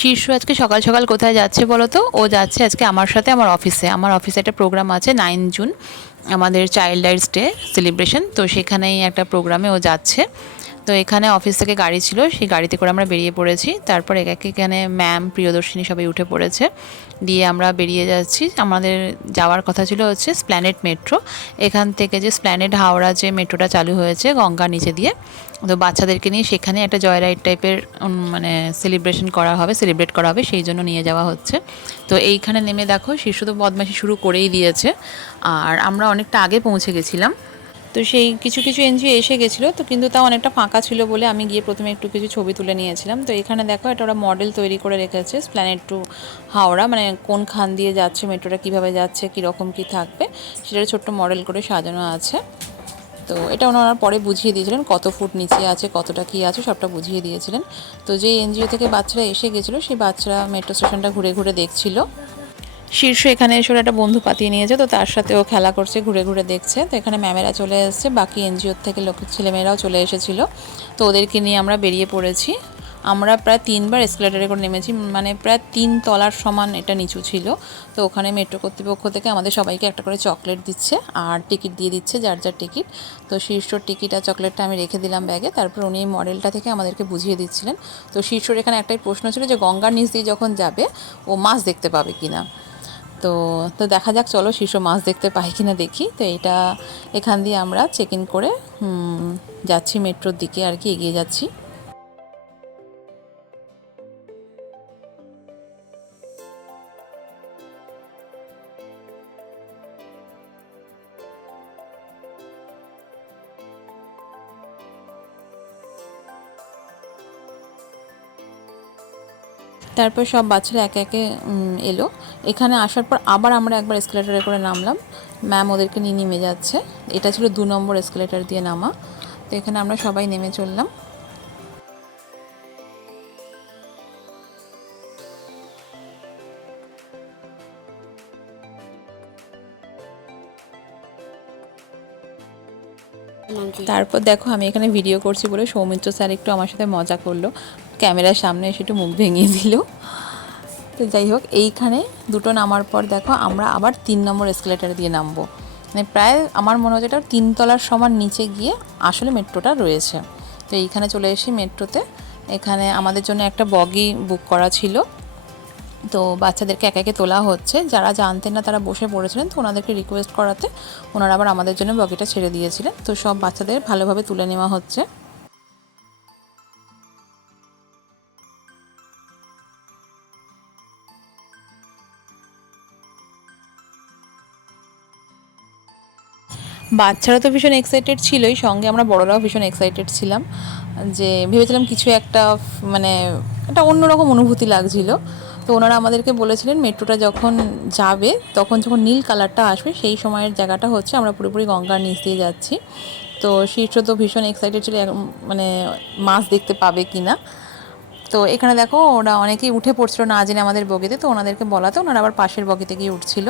শীর্ষ আজকে সকাল সকাল কোথায় যাচ্ছে বলো তো? ও যাচ্ছে আজকে আমার সাথে আমার অফিসে একটা প্রোগ্রাম আছে 9 জুন, আমাদের চাইল্ড রাইটস ডে সেলিব্রেশন। তো সেখানেই একটা প্রোগ্রামে ও যাচ্ছে। তো এখানে অফিস থেকে গাড়ি ছিল, সেই গাড়িতে করে আমরা বেরিয়ে পড়েছি। তারপর এখানে ম্যাম, প্রিয়দর্শিনী সবাই উঠে পড়েছে। দিয়ে আমরা বেরিয়ে যাচ্ছি। আমাদের যাওয়ার কথা ছিল হচ্ছে স্প্ল্যানেড মেট্রো। এখান থেকে যে স্প্ল্যানেড হাওড়া যে মেট্রোটা চালু হয়েছে গঙ্গার নিচে দিয়ে, তো বাচ্চাদেরকে নিয়ে সেখানে একটা জয় রাইড টাইপের মানে সেলিব্রেট করা হবে, সেই জন্য নিয়ে যাওয়া হচ্ছে। তো এইখানে নেমে দেখো শীর্ষ তো বদমাইশি শুরু করেই দিয়েছে। আর আমরা অনেকটা আগে পৌঁছে গেছিলাম। তো সেই কিছু কিছু এনজিও এসে গেছিলো, তো কিন্তু তাও অনেকটা ফাঁকা ছিল বলে আমি গিয়ে প্রথমে একটু কিছু ছবি তুলে নিয়েছিলাম। তো এখানে দেখো এটা ওরা মডেল তৈরি করে রেখেছে স্প্ল্যানেড টু হাওড়া, মানে কোন খান দিয়ে যাচ্ছে মেট্রোটা, কীভাবে যাচ্ছে, কীরকম কী থাকবে, সেটার ছোট্ট মডেল করে সাজানো আছে। তো এটা ওনারা পরে বুঝিয়ে দিয়েছিলেন কত ফুট নিচে আছে, কতটা কী আছে, সবটা বুঝিয়ে দিয়েছিলেন। তো যেই এনজিও থেকে বাচ্চারা এসে গেছিলো, সেই বাচ্চারা মেট্রো স্টেশনটা ঘুরে ঘুরে দেখছিল। শীর্ষ এখানে এসে ওরা একটা বন্ধু পাতিয়ে নিয়েছে, তো তার সাথে ও খেলা করছে, ঘুরে ঘুরে দেখছে। তো এখানে ম্যামেরা চলে এসেছে, বাকি এনজিওর থেকে ছেলেমেয়েরাও চলে এসেছিলো। তো ওদেরকে নিয়ে আমরা বেরিয়ে পড়েছি। আমরা প্রায় 3বার এসকেলেটারে করে নেমেছি, মানে প্রায় 3 তলার সমান এটা নিচু ছিল। তো ওখানে মেট্রো কর্তৃপক্ষ থেকে আমাদের সবাইকে একটা করে চকলেট দিচ্ছে আর টিকিট দিয়ে দিচ্ছে, যার যার টিকিট। তো শীর্ষর টিকিট আর চকলেটটা আমি রেখে দিলাম ব্যাগে। তারপর উনি এই মডেলটা থেকে আমাদেরকে বুঝিয়ে দিচ্ছিলেন। তো শীর্ষর এখানে একটাই প্রশ্ন ছিল যে গঙ্গার নিচ দিয়ে যখন যাবে ও মাছ দেখতে পাবে কিনা। তো তো দেখা যাক, চলো শীর্ষ মাছ দেখতে পাই কিনা দেখি। তো এটা এখান দিয়ে আমরা চেক ইন করে যাচ্ছি মেট্রোর দিকে, আর কি এগিয়ে যাচ্ছি। তারপর সব বাচ্চারা একে একে এলো। এখানে আসার পর আবার আমরা একবার এসকেলেটারে করে নামলাম, ম্যাম ওদেরকে নিয়ে নেমে যাচ্ছে। এটা ছিল 2 নম্বর এসকেলেটার দিয়ে নামা। তো এখানে আমরা সবাই নেমে চললাম। তারপর দেখো আমি এখানে ভিডিও করছি বলে সৌমিত্র স্যার একটু আমার সাথে মজা করলো, ক্যামেরার সামনে এসে একটু মুখ ভেঙিয়ে দিল। তো যাই হোক, এইখানে দুটো নামার পর দেখো আমরা আবার 3 নম্বর এসকেলেটার দিয়ে নামবো। মানে প্রায় আমার মনে হচ্ছে এটা 3 তলার সমান নিচে গিয়ে আসলে মেট্রোটা রয়েছে। তো এইখানে চলে এসেছি মেট্রোতে। এখানে আমাদের জন্য একটা বগি বুক করা ছিল। তো বাচ্চাদেরকে একে একে তোলা হচ্ছে, যারা জানতেন না তারা বসে পড়েছিলেন। তো ওনাদেরকে রিকোয়েস্ট করাতে ওনারা আবার আমাদের জন্য বগিটা ছেড়ে দিয়েছিলেন। তো সব বাচ্চাদের ভালোভাবে তুলে নেওয়া হচ্ছে। বাচ্চারা তো ভীষণ এক্সাইটেড ছিলই, সঙ্গে আমরা বড়রাও ভীষণ এক্সাইটেড ছিলাম। যে ভেবেছিলাম কিছু একটা মানে একটা অন্যরকম অনুভূতি লাগছিল। তো ওনারা আমাদেরকে বলেছিলেন মেট্রোটা যখন যাবে, তখন যখন নীল কালারটা আসবে, সেই সময়ের জায়গাটা হচ্ছে আমরা পুরোপুরি গঙ্গার নিচ দিয়ে যাচ্ছি। তো শীর্ষ তো ভীষণ এক্সাইটেড ছিল মানে মাছ দেখতে পাবে কি না। তো এখানে দেখো ওরা অনেকেই উঠে পড়ছিল না জেনে আমাদের বগিতে, তো ওনাদেরকে বলাতে ওনারা আবার পাশের বগিতে গিয়ে উঠছিল।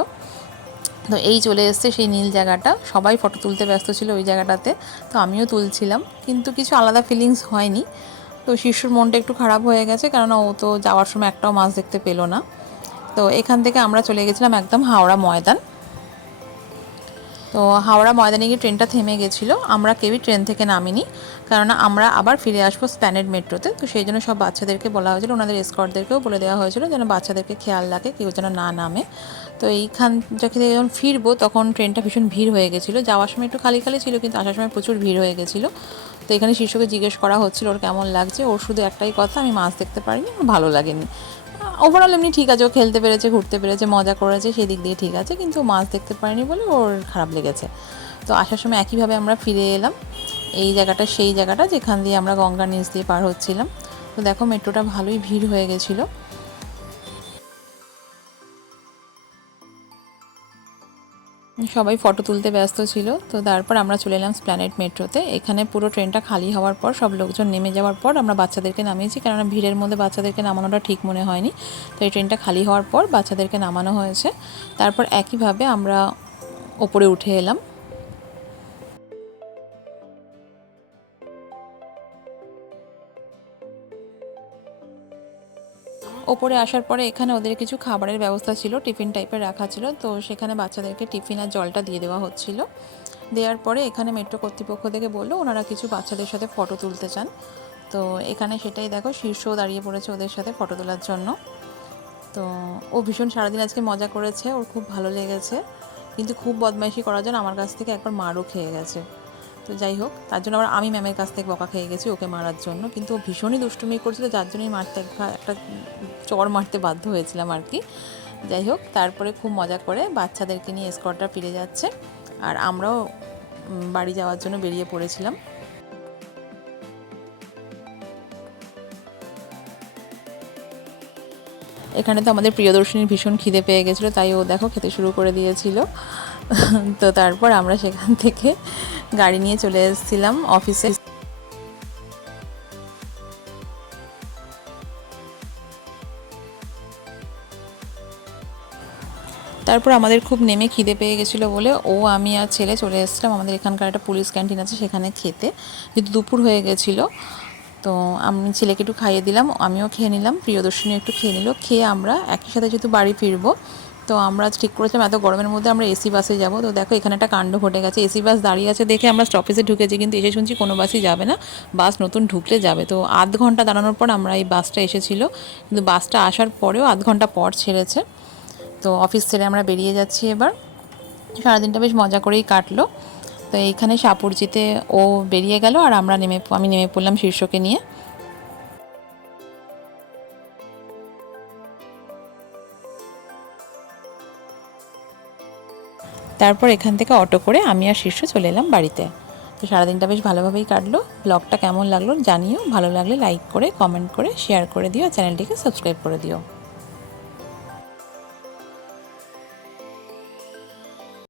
তো এই চলে এসছে সেই নীল জায়গাটা, সবাই ফটো তুলতে ব্যস্ত ছিল ওই জায়গাটাতে। তো আমিও তুলছিলাম, কিন্তু কিছু আলাদা ফিলিংস হয়নি। তো শিশুর মনটা একটু খারাপ হয়ে গেছে, কেননা ও তো যাওয়ার সময় একটাও মাছ দেখতে পেলো না। তো এখান থেকে আমরা চলে গেছিলাম একদম হাওড়া ময়দান। তো হাওড়া ময়দানে গিয়ে ট্রেনটা থেমে গেছিলো, আমরা কেউই ট্রেন থেকে নামিনি, কেননা আমরা আবার ফিরে আসবো স্প্ল্যানেড মেট্রোতে। তো সেই জন্য সব বাচ্চাদেরকে বলা হয়েছিল, ওনাদের এসকর্টদেরকেও বলে দেওয়া হয়েছিল যেন বাচ্চাদেরকে খেয়াল রাখে, কেউ যেন না নামে। তো এইখান থেকে যখন ফিরবো তখন ট্রেনটা ভীষণ ভিড় হয়ে গেছিলো, যাওয়ার সময় একটু খালি খালি ছিল, কিন্তু আসার সময় প্রচুর ভিড় হয়ে গেছিলো। তো এখানে শিশুকে জিজ্ঞেস করা হচ্ছিল ওর কেমন লাগছে, ওর শুধু একটাই কথা, আমি মাছ দেখতে পারিনি, আমার ভালো লাগেনি। ওভারঅল এমনি ঠিক আছে, ও খেলতে পেরেছে, ঘুরতে পেরেছে, মজা করেছে, সেদিক দিয়ে ঠিক আছে, কিন্তু মাছ দেখতে পারিনি বলে ওর খারাপ লেগেছে। তো আসার সময় একইভাবে আমরা ফিরে এলাম এই জায়গাটা, সেই জায়গাটা যেখান দিয়ে আমরা গঙ্গার নিচ দিয়ে পার হচ্ছিলাম। তো দেখো মেট্রোটা ভালোই ভিড় হয়ে গেছিলো। সবাই ফটো তুলতে ব্যস্ত ছিল। তো তারপর আমরা চলে এলাম স্প্ল্যানেড মেট্রোতে। এখানে পুরো ট্রেনটা খালি হওয়ার পর, সব লোকজন নেমে যাওয়ার পর আমরা বাচ্চাদেরকে নামিয়েছি, কেননা ভিড়ের মধ্যে বাচ্চাদেরকে নামানোটা ঠিক মনে হয়নি। তো এই ট্রেনটা খালি হওয়ার পর বাচ্চাদেরকে নামানো হয়েছে। তারপর একইভাবে আমরা ওপরে উঠে এলাম। ওপরে আসার পরে এখানে ওদের কিছু খাবারের ব্যবস্থা ছিল, টিফিন টাইপের রাখা ছিল, তো সেখানে বাচ্চাদেরকে টিফিন আর জলটা দিয়ে দেওয়া হচ্ছিল। দেওয়ার পরে এখানে মেট্রো কর্তৃপক্ষ থেকে বললো ওনারা কিছু বাচ্চাদের সাথে ফটো তুলতে চান, তো এখানে সেটাই দেখো শীর্ষও দাঁড়িয়ে পড়েছে ওদের সাথে ফটো তোলার জন্য। তো ও ভীষণ সারাদিন আজকে মজা করেছে, ওর খুব ভালো লেগেছে, কিন্তু খুব বদমাইশি করার জন্য আমার কাছ থেকে একবার মারও খেয়ে গেছে। তো যাই হোক, তার জন্য আবার আমি ম্যামের কাছ থেকে বকা খেয়ে গেছি ওকে মারার জন্য, কিন্তু ও ভীষণই দুষ্টুমি করছিল, যার জন্যই মারতে একটা চড় মারতে বাধ্য হয়েছিলাম আর কি। যাই হোক, তারপরে খুব মজা করে বাচ্চাদেরকে নিয়ে এসকর্টটা ফিরে যাচ্ছে, আর আমরাও বাড়ি যাওয়ার জন্য বেরিয়ে পড়েছিলাম। এখানে তো আমাদের প্রিয়দর্শিনীর ভীষণ খিদে পেয়ে গেছিলো, তাই ও দেখো খেতে শুরু করে দিয়েছিল। তো তারপর আমরা সেখান থেকে গাড়ি নিয়ে চলে এসেছিলাম অফিসে। তারপর আমাদের খুব নেমে খিদে পেয়ে গেছিলো বলে ও, আমি আর ছেলে চলে এসেছিলাম আমাদের এখানকার একটা পুলিশ ক্যান্টিন আছে সেখানে খেতে, যেহেতু দুপুর হয়ে গেছিলো। তো আমি ছেলেকে একটু খাইয়ে দিলাম, আমিও খেয়ে নিলাম, প্রিয়দর্শিনী একটু খেয়ে নিল। খেয়ে আমরা একই সাথে যেহেতু বাড়ি ফিরবো, তো আমরা ঠিক করেছিলাম এত গরমের মধ্যে আমরা এসি বাসে যাব। তো দেখো এখানে একটা কাণ্ড ঘটে গেছে, এসি বাস দাঁড়িয়ে আছে দেখে আমরা স্টপেজে ঢুকেছি, কিন্তু এসে শুনছি কোনো বাসই যাবে না, বাস নতুন ঢুকলে যাবে। তো আধ ঘন্টা দাঁড়ানোর পর আমরা এই বাসটা এসেছিলো, কিন্তু বাসটা আসার পরেও আধ ঘন্টা পর ছেড়েছে। তো অফিস ছেড়ে আমরা বেরিয়ে যাচ্ছি এবার। সারাদিনটা বেশ মজা করেই কাটলো। তো এইখানে সাপুরজিতে ও বেরিয়ে গেল, আর আমি নেমে পড়লাম শীর্ষকে নিয়ে। তারপর এখান থেকে অটো করে আমি আর শীর্ষ চলে এলাম বাড়িতে। তো সারাদিনটা বেশ ভালোভাবেই কাটলো। ব্লগটা কেমন লাগলো জানিও, ভালো লাগলে লাইক করে, কমেন্ট করে, শেয়ার করে দিও, চ্যানেলটিকে সাবস্ক্রাইব করে দিও।